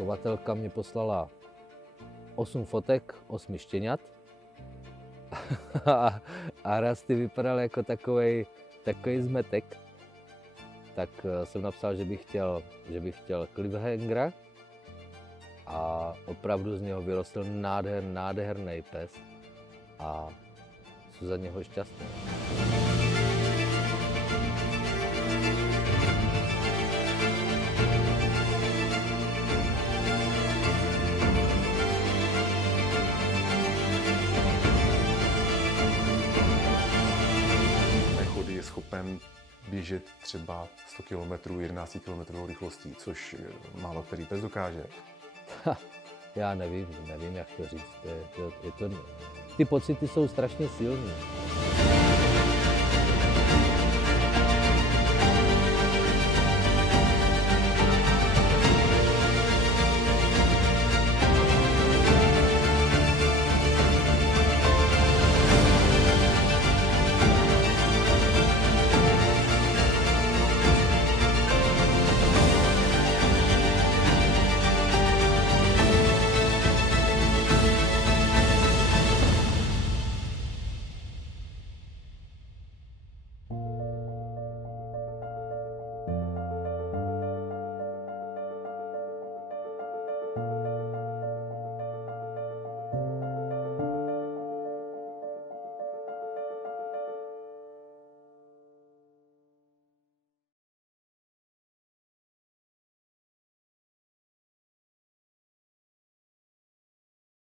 Chovatelka mě poslala 8 fotek 8 štěňat a Rusty vypadal jako takový zmetek. Tak jsem napsal, že bych chtěl cliffhangera a opravdu z něho vyrostl nádherný pes a jsem za něho šťastný. Chody je schopen běžet třeba 100 km, 11 km rychlostí, což málo který pes dokáže. Já nevím, jak to říct. Ty pocity jsou strašně silné.